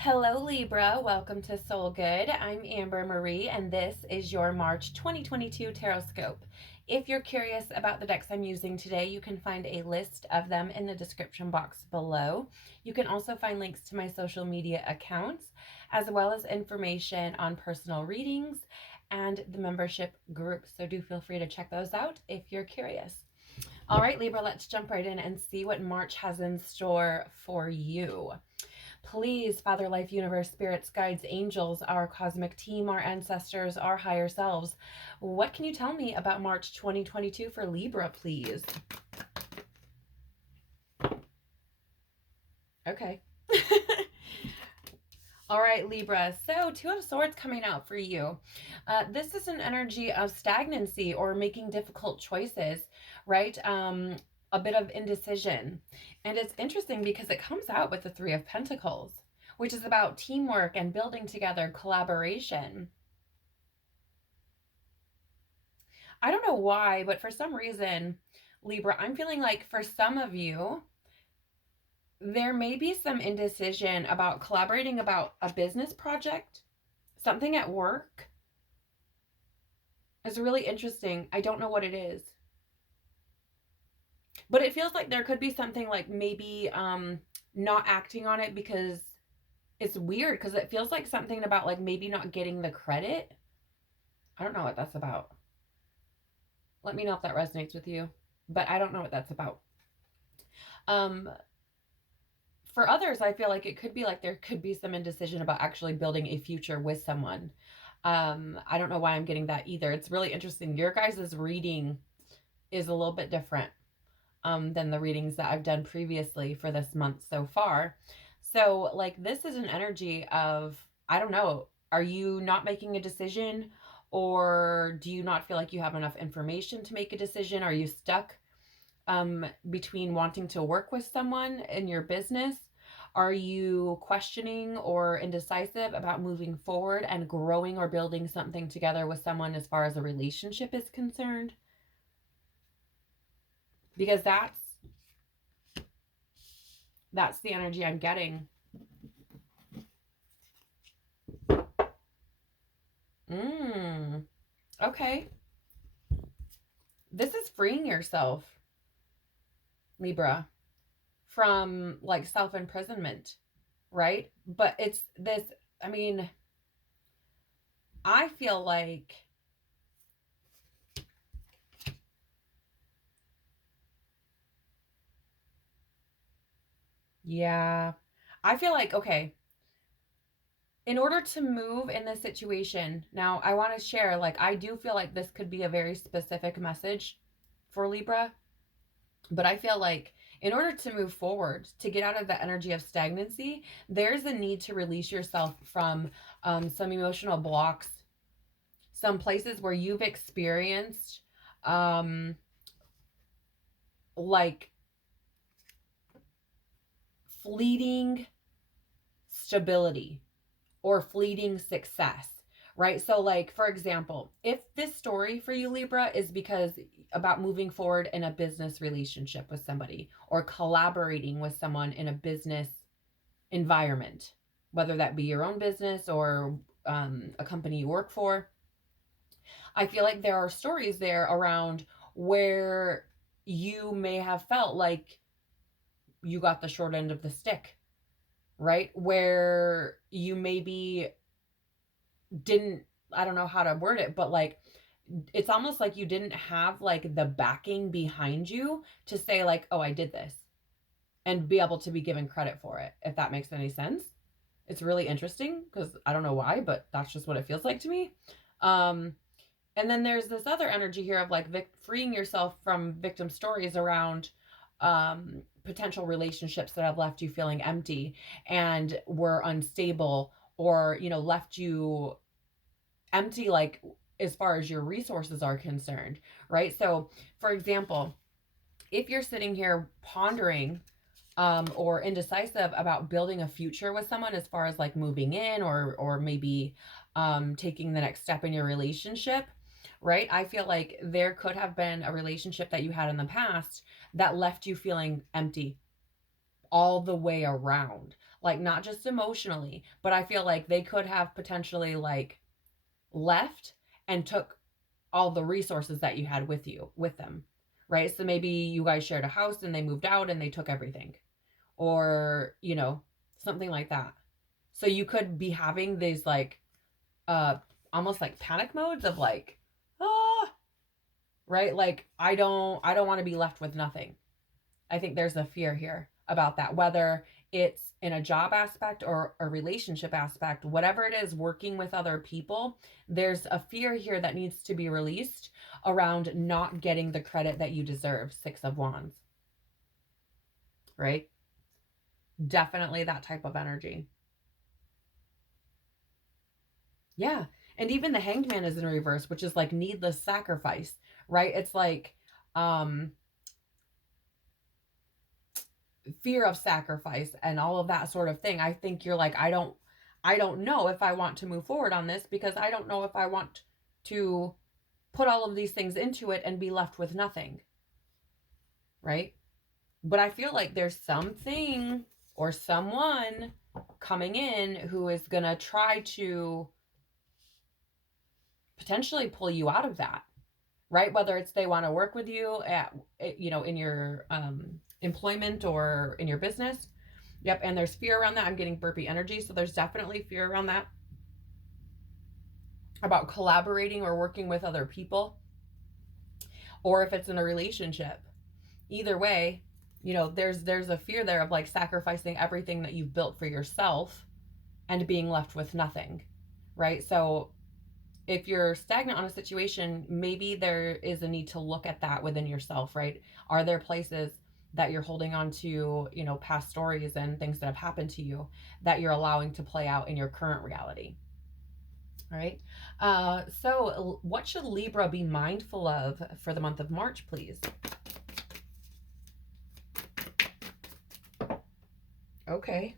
Hello, Libra. Welcome to Soul Good. I'm Amber Marie, and this is your March 2022 Tarotscope. If you're curious about the decks I'm using today, you can find a list of them in the description box below. You can also find links to my social media accounts, as well as information on personal readings and the membership group. So do feel free to check those out if you're curious. All right, Libra, let's jump right in and see what March has in store for you. Please, Father, Life, Universe, Spirits, Guides, Angels, our cosmic team, our ancestors, our higher selves, what can you tell me about March 2022 for Libra, please? Okay. All right, Libra. So, Two of Swords coming out for you. This is an energy of stagnancy or making difficult choices, right? A bit of indecision. And it's interesting because it comes out with the Three of Pentacles, which is about teamwork and building together, collaboration. I don't know why, but for some reason, Libra, I'm feeling like for some of you, there may be some indecision about collaborating about a business project, something at work. It's really interesting. I don't know what it is. But it feels like there could be something like maybe not acting on it because it's weird, because it feels like something about like maybe not getting the credit. I don't know what that's about. Let me know if that resonates with you, but I don't know what that's about. For others, I feel like it could be like there could be some indecision about actually building a future with someone. I don't know why I'm getting that either. It's really interesting. Your guys' reading is a little bit different than the readings that I've done previously for this month so far. So, like, this is an energy of, I don't know, are you not making a decision, or do you not feel like you have enough information to make a decision? Are you stuck between wanting to work with someone in your business? Are you questioning or indecisive about moving forward and growing or building something together with someone as far as a relationship is concerned? Because that's the energy I'm getting. Okay. This is freeing yourself, Libra, from like self-imprisonment, right? But it's this, I mean, I feel like yeah. I feel like, okay, in order to move in this situation, now I want to share, like, I do feel like this could be a very specific message for Libra, but I feel like in order to move forward, to get out of the energy of stagnancy, there's a need to release yourself from some emotional blocks, some places where you've experienced like fleeting stability or fleeting success, right? So, like, for example, if this story for you, Libra, is because about moving forward in a business relationship with somebody or collaborating with someone in a business environment, whether that be your own business or a company you work for, I feel like there are stories there around where you may have felt like you got the short end of the stick, right? Where you maybe didn't, I don't know how to word it, but like it's almost like you didn't have like the backing behind you to say like, oh, I did this, and be able to be given credit for it, if that makes any sense. It's really interesting because I don't know why, but that's just what it feels like to me. And then there's this other energy here of like freeing yourself from victim stories around potential relationships that have left you feeling empty and were unstable, or, you know, left you empty, like as far as your resources are concerned, right? So, for example, if you're sitting here pondering or indecisive about building a future with someone as far as like moving in, or maybe taking the next step in your relationship, right? I feel like there could have been a relationship that you had in the past that left you feeling empty all the way around. like not just emotionally, but I feel like they could have potentially like left and took all the resources that you had with them, right? So maybe you guys shared a house and they moved out and they took everything, or something like that. So you could be having these like almost like panic modes of like, ah, right? Like I don't want to be left with nothing. I think there's a fear here about that, whether it's in a job aspect or a relationship aspect, whatever it is, working with other people, there's a fear here that needs to be released around not getting the credit that you deserve. Six of Wands, right? Definitely that type of energy. Yeah. And even the Hanged Man is in reverse, which is like needless sacrifice, right? It's like fear of sacrifice and all of that sort of thing. I think you're like, I don't know if I want to move forward on this because I don't know if I want to put all of these things into it and be left with nothing. Right? But I feel like there's something or someone coming in who is going to try to potentially pull you out of that, right? Whether it's they want to work with you at, in your employment or in your business. Yep. And there's fear around that. I'm getting burpy energy. So there's definitely fear around that, about collaborating or working with other people, or if it's in a relationship. Either way, there's a fear there of like sacrificing everything that you've built for yourself and being left with nothing, right? So if you're stagnant on a situation, maybe there is a need to look at that within yourself, right? Are there places that you're holding on to, past stories and things that have happened to you that you're allowing to play out in your current reality? All right. So what should Libra be mindful of for the month of March, please? Okay.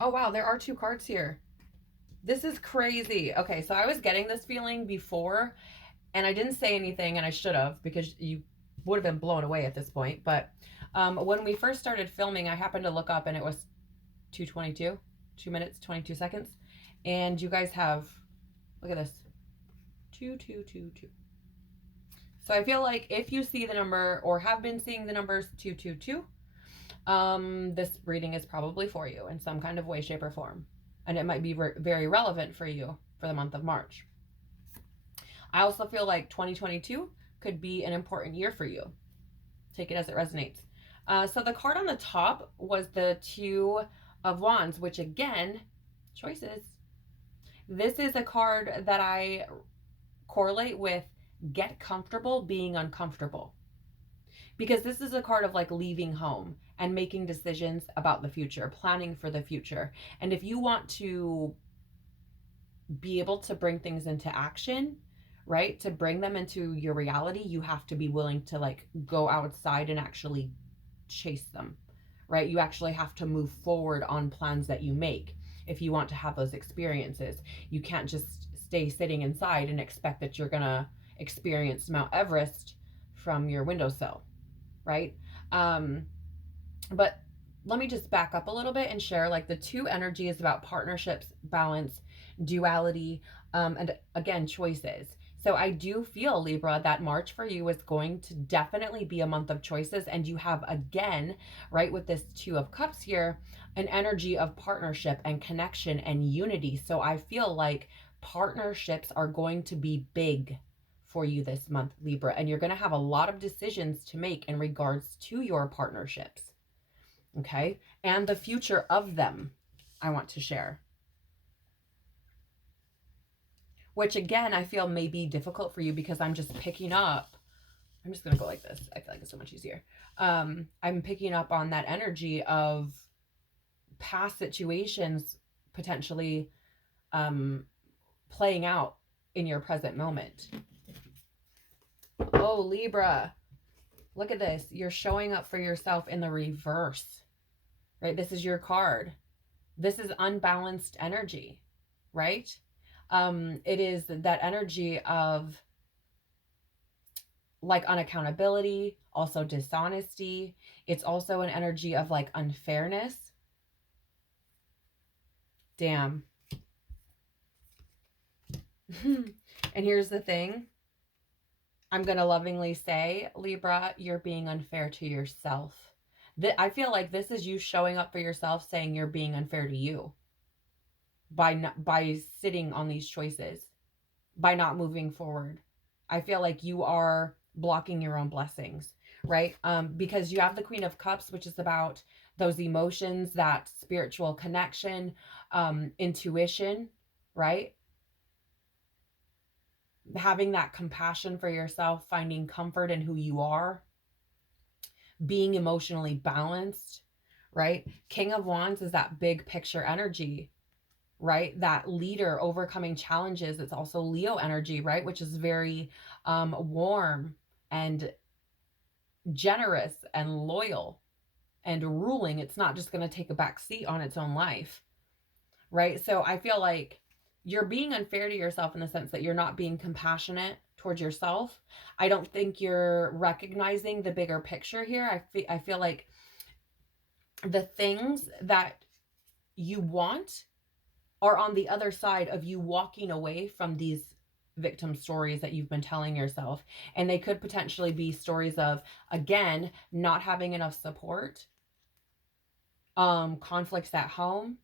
Oh, wow. There are two cards here. This is crazy. Okay. So I was getting this feeling before and I didn't say anything, and I should have, because you would have been blown away at this point. But when we first started filming, I happened to look up and it was 2:22, 2 minutes, 22 seconds. And you guys have, look at this, 2222. So I feel like if you see the number or have been seeing the numbers 222, this reading is probably for you in some kind of way, shape, or form. And it might be very relevant for you for the month of March. I also feel like 2022 could be an important year for you. Take it as it resonates. So the card on the top was the Two of Wands, which again, choices. This is a card that I correlate with get comfortable being uncomfortable. Because this is a card of like leaving home and making decisions about the future, planning for the future. And if you want to be able to bring things into action, right? To bring them into your reality, you have to be willing to like go outside and actually chase them, right? You actually have to move forward on plans that you make if you want to have those experiences. You can't just stay sitting inside and expect that you're gonna experience Mount Everest from your windowsill, right? But let me just back up a little bit and share like the two energy is about partnerships, balance, duality, and again, choices. So I do feel, Libra, that March for you is going to definitely be a month of choices. And you have, again, right, with this Two of Cups here, an energy of partnership and connection and unity. So I feel like partnerships are going to be big for you this month, Libra. And you're going to have a lot of decisions to make in regards to your partnerships. Okay? And the future of them, I want to share. Which again, I feel may be difficult for you because I'm just picking up. I'm just going to go like this. I feel like it's so much easier. I'm picking up on that energy of past situations potentially playing out in your present moment. Oh, Libra, look at this. You're showing up for yourself in the reverse, right? This is your card. This is unbalanced energy, right? It is that energy of like unaccountability, also dishonesty. It's also an energy of like unfairness, Damn. And here's the thing. I'm going to lovingly say, Libra, you're being unfair to yourself. I feel like this is you showing up for yourself, saying you're being unfair to you by sitting on these choices, by not moving forward. I feel like you are blocking your own blessings, right? Because you have the Queen of Cups, which is about those emotions, that spiritual connection, intuition, right? Having that compassion for yourself, finding comfort in who you are, being emotionally balanced, right? King of Wands is that big picture energy, right? That leader overcoming challenges. It's also Leo energy, right? Which is very warm and generous and loyal and ruling. It's not just going to take a back seat on its own life, right? So I feel like you're being unfair to yourself in the sense that you're not being compassionate towards yourself. I don't think you're recognizing the bigger picture here. I feel like the things that you want are on the other side of you walking away from these victim stories that you've been telling yourself. And they could potentially be stories of, again, not having enough support, conflicts at home,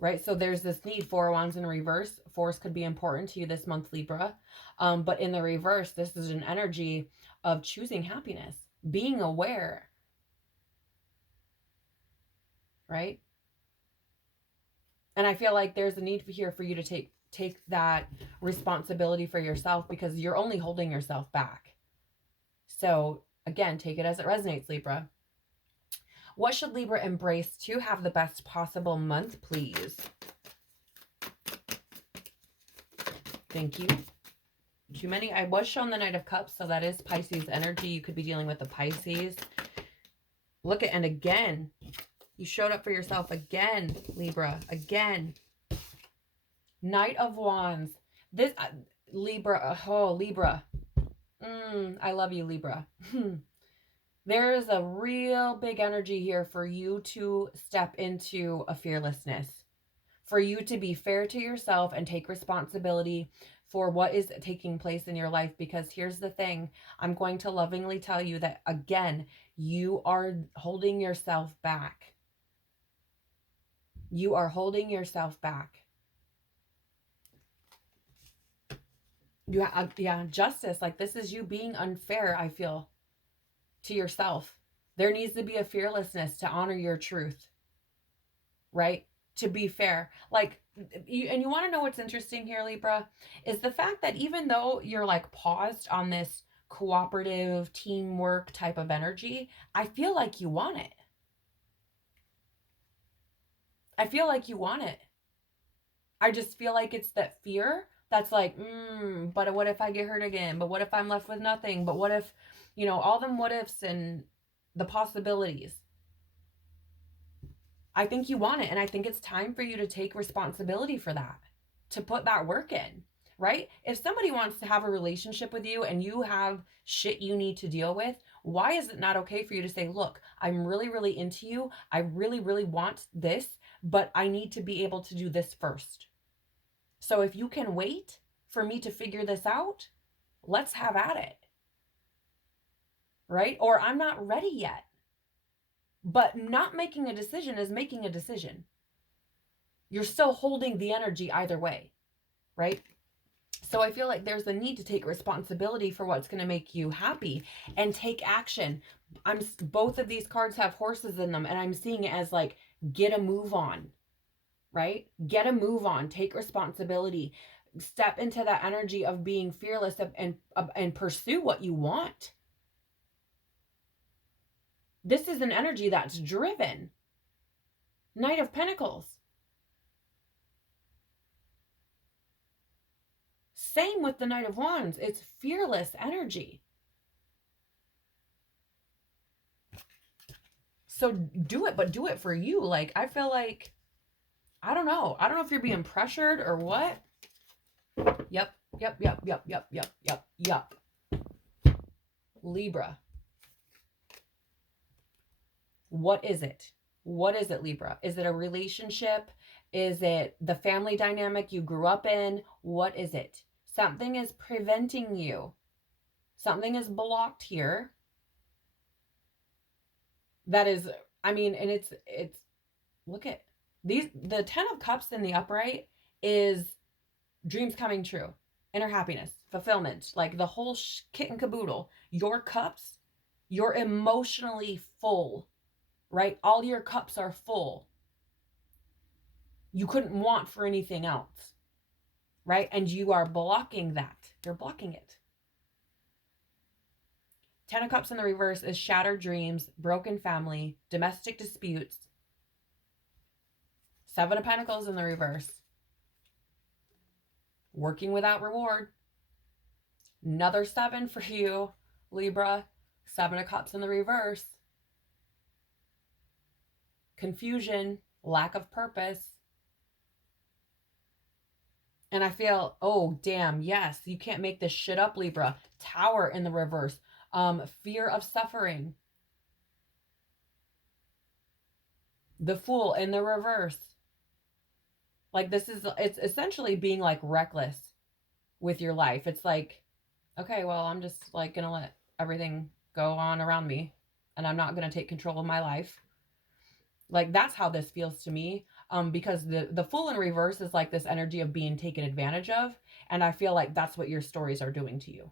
right? So there's this need. Four of Wands in reverse. Fours could be important to you this month, Libra. But in the reverse, this is an energy of choosing happiness, being aware, right? And I feel like there's a need here for you to take that responsibility for yourself, because you're only holding yourself back. So again, take it as it resonates, Libra. What should Libra embrace to have the best possible month, please? Thank you. Too many. I was shown the Knight of Cups, so that is Pisces energy. You could be dealing with the Pisces. Look at, and again, you showed up for yourself again, Libra, again. Knight of Wands. This, Libra, oh, Libra. I love you, Libra. There is a real big energy here for you to step into a fearlessness, for you to be fair to yourself and take responsibility for what is taking place in your life. Because here's the thing, I'm going to lovingly tell you that, again, you are holding yourself back. You are holding yourself back. Yeah, justice. Like, this is you being unfair, I feel, to yourself. There needs to be a fearlessness to honor your truth, right? To be fair. Like, and you want to know what's interesting here, Libra, is the fact that even though you're like paused on this cooperative teamwork type of energy, I feel like you want it. I feel like you want it. I just feel like it's that fear that's like, but what if I get hurt again? But what if I'm left with nothing? But what if, all them what ifs and the possibilities. I think you want it. And I think it's time for you to take responsibility for that, to put that work in, right? If somebody wants to have a relationship with you and you have shit you need to deal with, why is it not okay for you to say, look, I'm really, really into you. I really, really want this, but I need to be able to do this first. So if you can wait for me to figure this out, let's have at it, right? Or I'm not ready yet. But not making a decision is making a decision. You're still holding the energy either way, right? So I feel like there's a need to take responsibility for what's going to make you happy and take action. Both of these cards have horses in them, and I'm seeing it as like, get a move on, right? Get a move on, take responsibility, step into that energy of being fearless and pursue what you want. This is an energy that's driven. Knight of Pentacles. Same with the Knight of Wands. It's fearless energy. So do it, but do it for you. Like, I feel like, I don't know if you're being pressured or what. Yep. Libra. What is it? What is it, Libra? Is it a relationship? Is it the family dynamic you grew up in? What is it? Something is preventing you. Something is blocked here. That is, I mean, and it's, look at the 10 of Cups in the upright is dreams coming true, inner happiness, fulfillment, like the whole kit and caboodle. Your cups, you're emotionally full, right? All your cups are full. You couldn't want for anything else, right? And you are blocking that. You're blocking it. 10 of Cups in the reverse is shattered dreams, broken family, domestic disputes. 7 of Pentacles in the reverse, working without reward. Another 7 for you, Libra. 7 of Cups in the reverse. Confusion, lack of purpose. And I feel, oh, damn, yes, you can't make this shit up, Libra. Tower in the reverse. Fear of suffering. The Fool in the reverse. Like this is, it's essentially being like reckless with your life. It's like, okay, well, I'm just like going to let everything go on around me and I'm not going to take control of my life. Like that's how this feels to me. Because the Fool in reverse is like this energy of being taken advantage of. And I feel like that's what your stories are doing to you,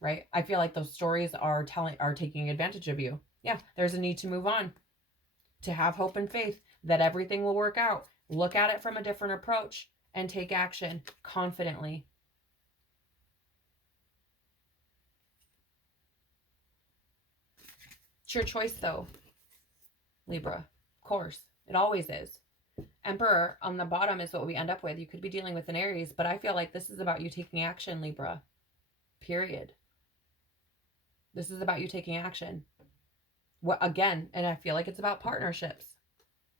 right? I feel like those stories are taking advantage of you. Yeah, there's a need to move on, to have hope and faith that everything will work out. Look at it from a different approach and take action confidently. It's your choice though, Libra. Of course, it always is. Emperor on the bottom is what we end up with. You could be dealing with an Aries, but I feel like this is about you taking action, Libra. Period. This is about you taking action. Well, again, and I feel like it's about partnerships.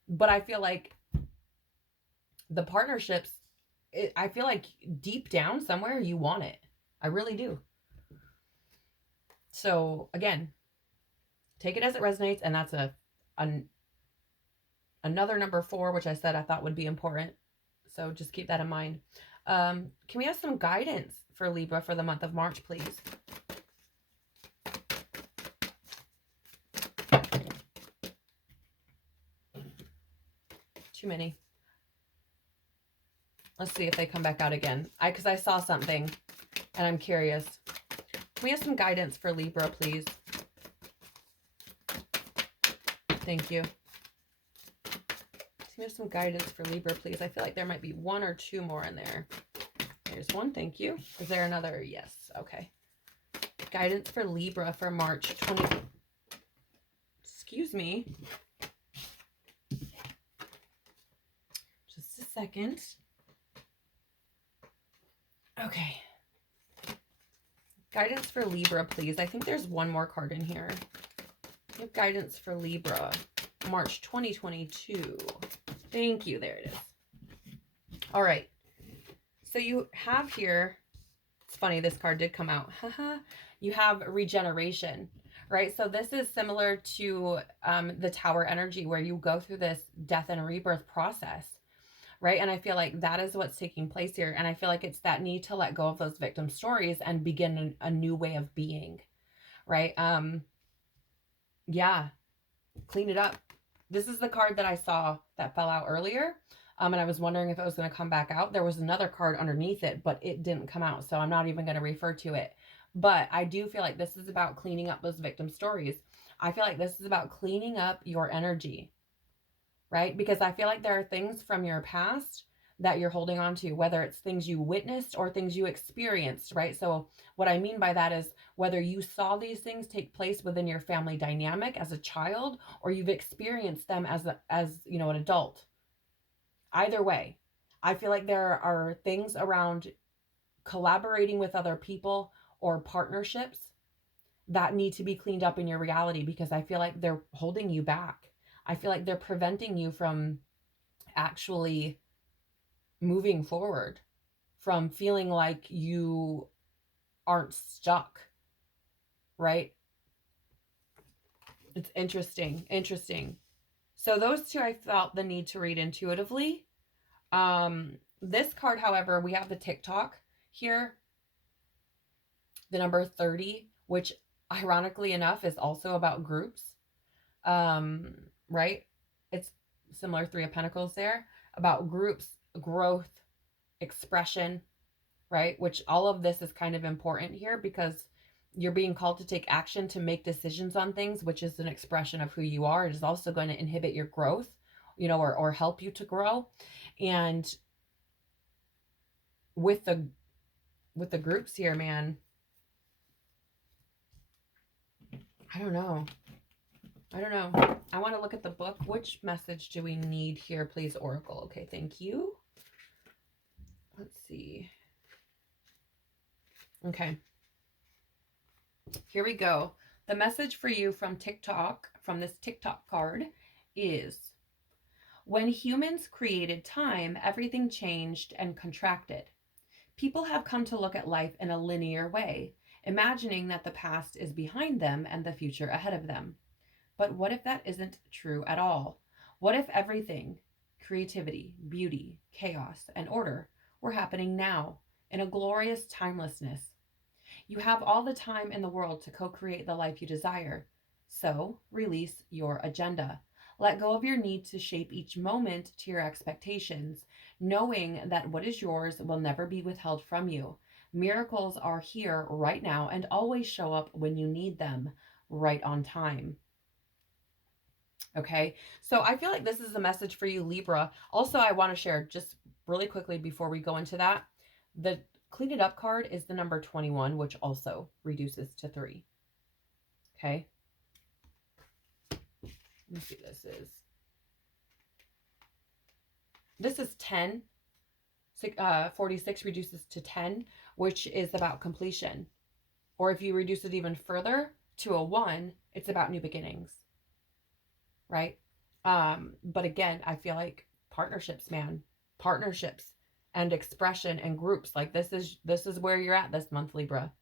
But I feel like the partnerships, I feel like deep down somewhere you want it. I really do. So again, take it as it resonates. And that's another number 4, which I said I thought would be important. So just keep that in mind. Can we have some guidance for Libra for the month of March, please? Too many. Let's see if they come back out again. Because I saw something and I'm curious. Can we have some guidance for Libra, please? Thank you. Can we have some guidance for Libra, please? I feel like there might be 1 or 2 more in there. There's 1, thank you. Is there another? Yes, okay. Guidance for Libra for March 20. Excuse me. Just a second. Okay. Guidance for Libra, please. I think there's 1 more card in here. We have guidance for Libra, March 2022. Thank you. There it is. All right. So you have here, it's funny, this card did come out. You have regeneration, right? So this is similar to the Tower energy where you go through this death and rebirth process, right? And I feel like that is what's taking place here. And I feel like it's that need to let go of those victim stories and begin a new way of being, right? Yeah, clean it up. This is the card that I saw that fell out earlier. And I was wondering if it was going to come back out. There was another card underneath it, but it didn't come out. So I'm not even going to refer to it. But I do feel like this is about cleaning up those victim stories. I feel like this is about cleaning up your energy, right? Because I feel like there are things from your past that you're holding on to, whether it's things you witnessed or things you experienced, right? So what I mean by that is whether you saw these things take place within your family dynamic as a child, or you've experienced them as you know, an adult. Either way, I feel like there are things around collaborating with other people or partnerships that need to be cleaned up in your reality, because I feel like they're holding you back. I feel like they're preventing you from actually moving forward, from feeling like you aren't stuck, right? It's interesting. So those two I felt the need to read intuitively. This card, however, we have the TikTok here, the number 30, which ironically enough is also about groups. Right? It's similar, Three of Pentacles there, about groups, growth, expression, right? Which all of this is kind of important here because you're being called to take action, to make decisions on things, which is an expression of who you are. It is also going to inhibit your growth, or help you to grow. And with the groups here, man, I don't know. I want to look at the book. Which message do we need here, please, Oracle? Okay, thank you. Let's see. Okay. Here we go. The message for you from TikTok, from this TikTok card, is: when humans created time, everything changed and contracted. People have come to look at life in a linear way, imagining that the past is behind them and the future ahead of them. But what if that isn't true at all? What if everything, creativity, beauty, chaos, and order, were happening now, in a glorious timelessness? You have all the time in the world to co-create the life you desire. So, release your agenda. Let go of your need to shape each moment to your expectations, knowing that what is yours will never be withheld from you. Miracles are here right now and always show up when you need them, right on time. Okay, so I feel like this is a message for you, Libra. Also, I want to share just really quickly before we go into that, the Clean It Up card is the number 21, which also reduces to 3. Okay. Let me see, this is 10. 46 reduces to 10, which is about completion. Or if you reduce it even further to a 1, it's about new beginnings. Right? But again, I feel like partnerships, man. Partnerships and expression and groups. Like this is where you're at this month, Libra.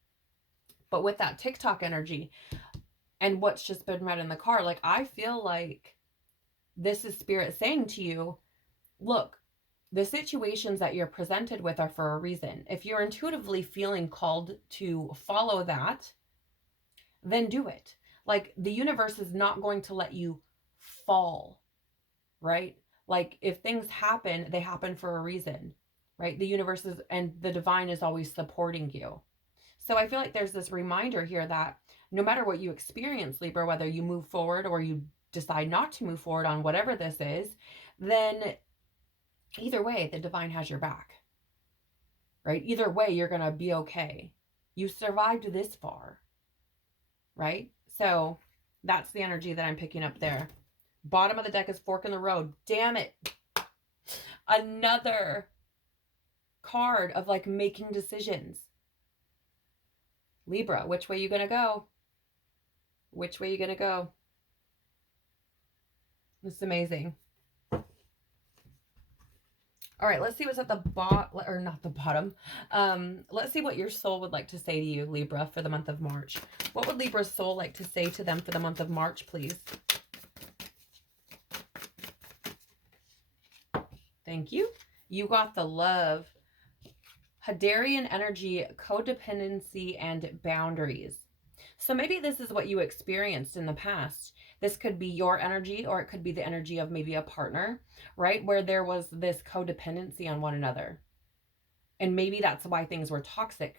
But with that TikTok energy and what's just been read in the card, like I feel like this is Spirit saying to you, look, the situations that you're presented with are for a reason. If you're intuitively feeling called to follow that, then do it. Like the universe is not going to let you fall, right? Like if things happen, they happen for a reason, right? The universe is, and the divine is always supporting you. So I feel like there's this reminder here that no matter what you experience, Libra, whether you move forward or you decide not to move forward on whatever this is, then either way, the divine has your back, right? Either way, you're going to be okay. You survived this far, right? So that's the energy that I'm picking up there. Bottom of the deck is Fork in the Road. Damn it. Another card of like making decisions. Libra, which way you going to go? Which way you going to go? This is amazing. All right, let's see what's at the bottom, or not the bottom. Let's see what your soul would like to say to you, Libra, for the month of March. What would Libra's soul like to say to them for the month of March, please? Thank you. You got the Love. Hadarian energy, codependency, and boundaries. So maybe this is what you experienced in the past. This could be your energy, or it could be the energy of maybe a partner, right? Where there was this codependency on one another. And maybe that's why things were toxic.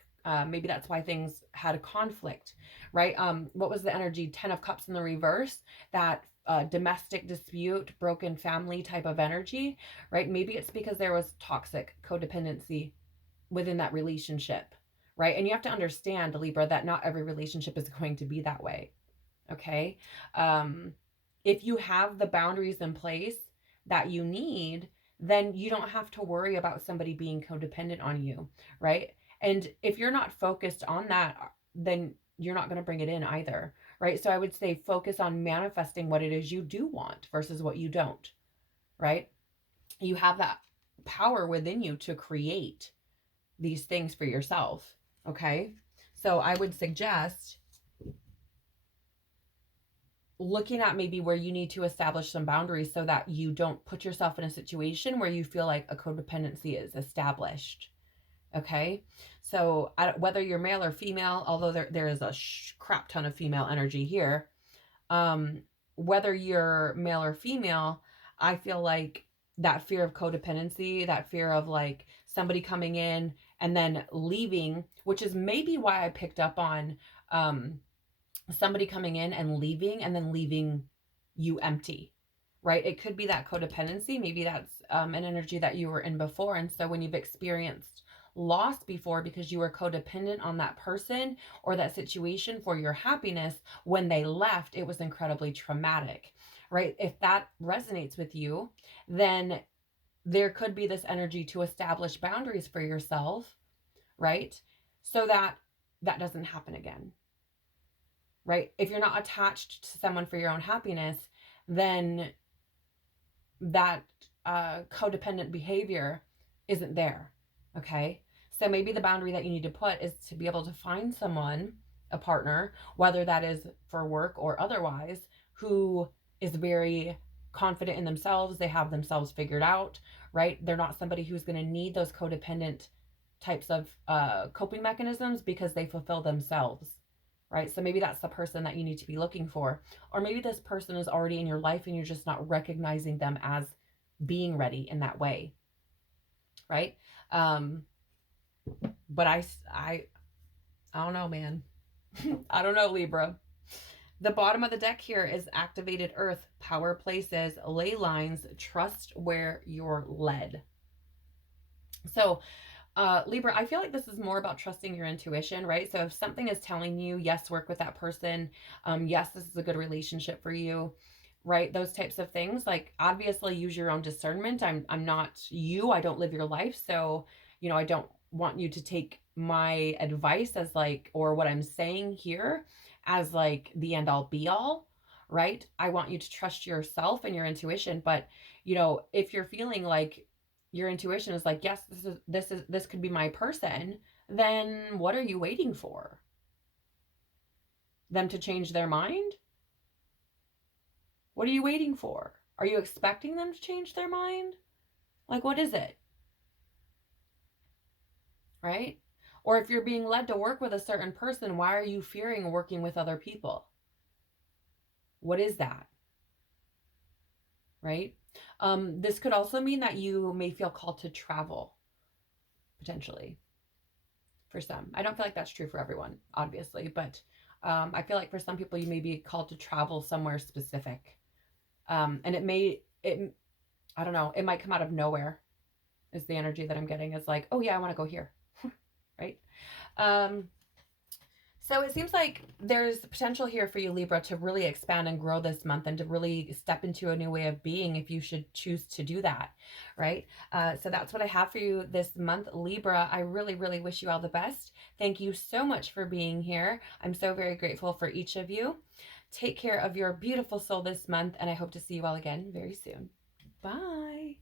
Maybe that's why things had a conflict, right? What was the energy? 10 of Cups in the reverse, that domestic dispute, broken family type of energy, right? Maybe it's because there was toxic codependency within that relationship, right? And you have to understand, Libra, that not every relationship is going to be that way. Okay. If you have the boundaries in place that you need, then you don't have to worry about somebody being codependent on you, right? And if you're not focused on that, then you're not going to bring it in either, right? So I would say focus on manifesting what it is you do want versus what you don't, right? You have that power within you to create these things for yourself, okay? So I would suggest looking at maybe where you need to establish some boundaries so that you don't put yourself in a situation where you feel like a codependency is established. Okay. So whether you're male or female, although there is a crap ton of female energy here, whether you're male or female, I feel like that fear of codependency, that fear of like somebody coming in and then leaving, which is maybe why I picked up on somebody coming in and then leaving you empty, right? It could be that codependency. Maybe that's an energy that you were in before. And so when you've experienced loss before because you were codependent on that person or that situation for your happiness, when they left, it was incredibly traumatic, right? If that resonates with you, then there could be this energy to establish boundaries for yourself, right? So that that doesn't happen again, right? If you're not attached to someone for your own happiness, then that codependent behavior isn't there, okay? So maybe the boundary that you need to put is to be able to find someone, a partner, whether that is for work or otherwise, who is very confident in themselves. They have themselves figured out, right? They're not somebody who's going to need those codependent types of coping mechanisms because they fulfill themselves, right? So maybe that's the person that you need to be looking for. Or maybe this person is already in your life and you're just not recognizing them as being ready in that way, right? But I don't know, man. I don't know, Libra. The bottom of the deck here is activated earth, power places, ley lines, trust where you're led. So Libra, I feel like this is more about trusting your intuition, right? So if something is telling you, yes, work with that person, yes, this is a good relationship for you, right? Those types of things, like obviously use your own discernment. I'm not you, I don't live your life. So, you know, I don't want you to take my advice as like, or what I'm saying here as like the end all be all, right? I want you to trust yourself and your intuition. But, you know, if you're feeling like your intuition is like, yes, this could be my person, then what are you waiting for? Them to change their mind? What are you waiting for? Are you expecting them to change their mind? Like, what is it? Right? Or if you're being led to work with a certain person, why are you fearing working with other people? What is that? Right? This could also mean that you may feel called to travel, potentially, for some. I don't feel like that's true for everyone, obviously, but I feel like for some people you may be called to travel somewhere specific. And I don't know, it might come out of nowhere, is the energy that I'm getting, is like, oh yeah, I want to go here. Right? So it seems like there's potential here for you, Libra, to really expand and grow this month and to really step into a new way of being if you should choose to do that, right? So that's what I have for you this month, Libra. I really, really wish you all the best. Thank you so much for being here. I'm so very grateful for each of you. Take care of your beautiful soul this month, and I hope to see you all again very soon. Bye.